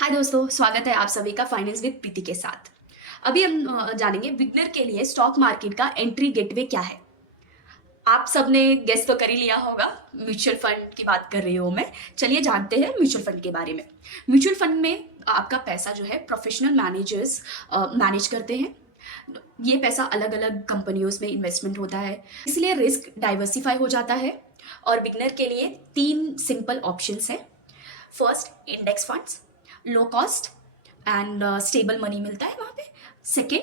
हाय दोस्तों, स्वागत है आप सभी का फाइनेंस विद प्रीति के साथ। अभी हम जानेंगे बिगनर के लिए स्टॉक मार्केट का एंट्री गेटवे क्या है। आप सबने गेस तो कर ही लिया होगा, म्यूचुअल फंड की बात कर रही हूँ मैं। चलिए जानते हैं म्यूचुअल फंड के बारे में। म्यूचुअल फंड में आपका पैसा जो है प्रोफेशनल मैनेजर्स मैनेज करते हैं। ये पैसा अलग अलग कंपनियों में इन्वेस्टमेंट होता है, इसलिए रिस्क डाइवर्सिफाई हो जाता है। और बिगनर के लिए तीन सिंपल ऑप्शंस हैं। First, index funds, low cost and stable money मिलता है वहाँ पे। सेकेंड,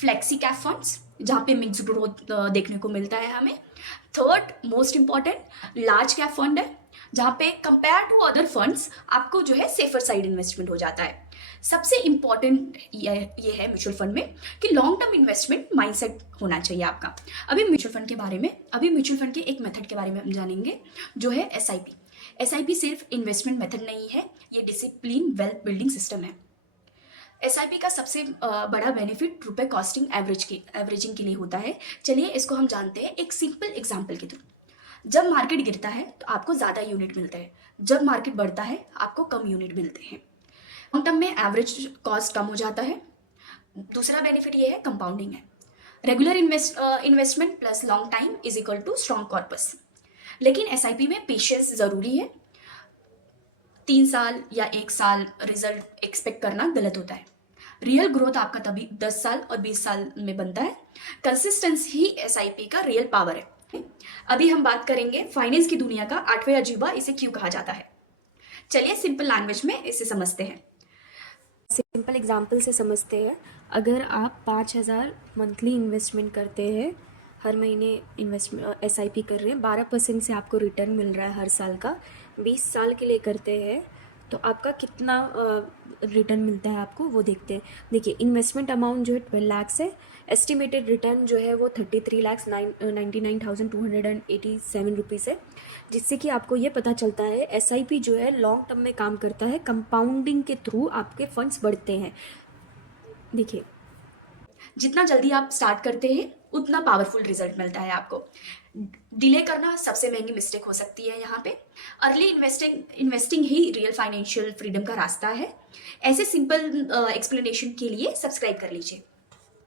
फ्लेक्सी कैप फंड्स, जहाँ पे मिक्स ग्रोथ देखने को मिलता है हमें। Third most important, large cap fund है, जहाँ पे कंपेयर टू अदर फंड्स आपको जो है सेफर साइड इन्वेस्टमेंट हो जाता है। सबसे इंपॉर्टेंट ये है म्यूचुअल फंड में कि लॉन्ग टर्म इन्वेस्टमेंट माइंडसेट होना चाहिए आपका। अभी म्यूचुअल फंड के बारे में, अभी म्यूचुअल फंड के एक मेथड के बारे में हम जानेंगे, जो है एसआईपी। एसआईपी सिर्फ इन्वेस्टमेंट मेथड नहीं है, ये डिसिप्लिन वेल्थ बिल्डिंग सिस्टम है। एसआईपी का सबसे बड़ा बेनिफिट रुपए कॉस्टिंग एवरेजिंग के लिए होता है। चलिए इसको हम जानते हैं एक सिंपल एग्जांपल के थ्रू। जब मार्केट गिरता है तो आपको ज़्यादा यूनिट मिलता है, जब मार्केट बढ़ता है आपको कम यूनिट मिलते हैं। लॉन्ग टर्म में एवरेज कॉस्ट कम हो जाता है। दूसरा बेनिफिट ये है कंपाउंडिंग है। Regular investment plus long time is equal to strong corpus. लेकिन एसआईपी में पेशेंस ज़रूरी है। 3 साल या 1 साल रिजल्ट एक्सपेक्ट करना गलत होता है। रियल ग्रोथ आपका तभी 10 साल और 20 साल में बनता है। कंसिस्टेंसी ही एसआईपी का रियल पावर है। अभी हम बात करेंगे फाइनेंस की दुनिया का आठवें अजूबा इसे क्यों कहा जाता है। चलिए सिंपल लैंग्वेज में इसे समझते हैं। सिंपल एग्जांपल से समझते हैं। अगर आप 5,000 मंथली इन्वेस्टमेंट करते हैं, हर महीने इन्वेस्टमेंट एसआईपी कर रहे हैं, 12% से आपको रिटर्न मिल रहा है हर साल का। 20 साल के लिए करते हैं तो आपका कितना रिटर्न मिलता है आपको वो देखते हैं। देखिए, इन्वेस्टमेंट अमाउंट जो है 12 लाख है। एस्टिमेटेड रिटर्न जो है वो 33,99,287 रुपीज़ है, जिससे कि आपको ये पता चलता है एसआईपी जो है लॉन्ग टर्म में काम करता है। कंपाउंडिंग के थ्रू आपके फंड्स बढ़ते हैं। देखिए, जितना जल्दी आप स्टार्ट करते हैं उतना पावरफुल रिजल्ट मिलता है आपको। डिले करना सबसे महंगी मिस्टेक हो सकती है यहाँ पे। अर्ली इन्वेस्टिंग ही रियल फाइनेंशियल फ्रीडम का रास्ता है। ऐसे सिंपल एक्सप्लेनेशन के लिए सब्सक्राइब कर लीजिए।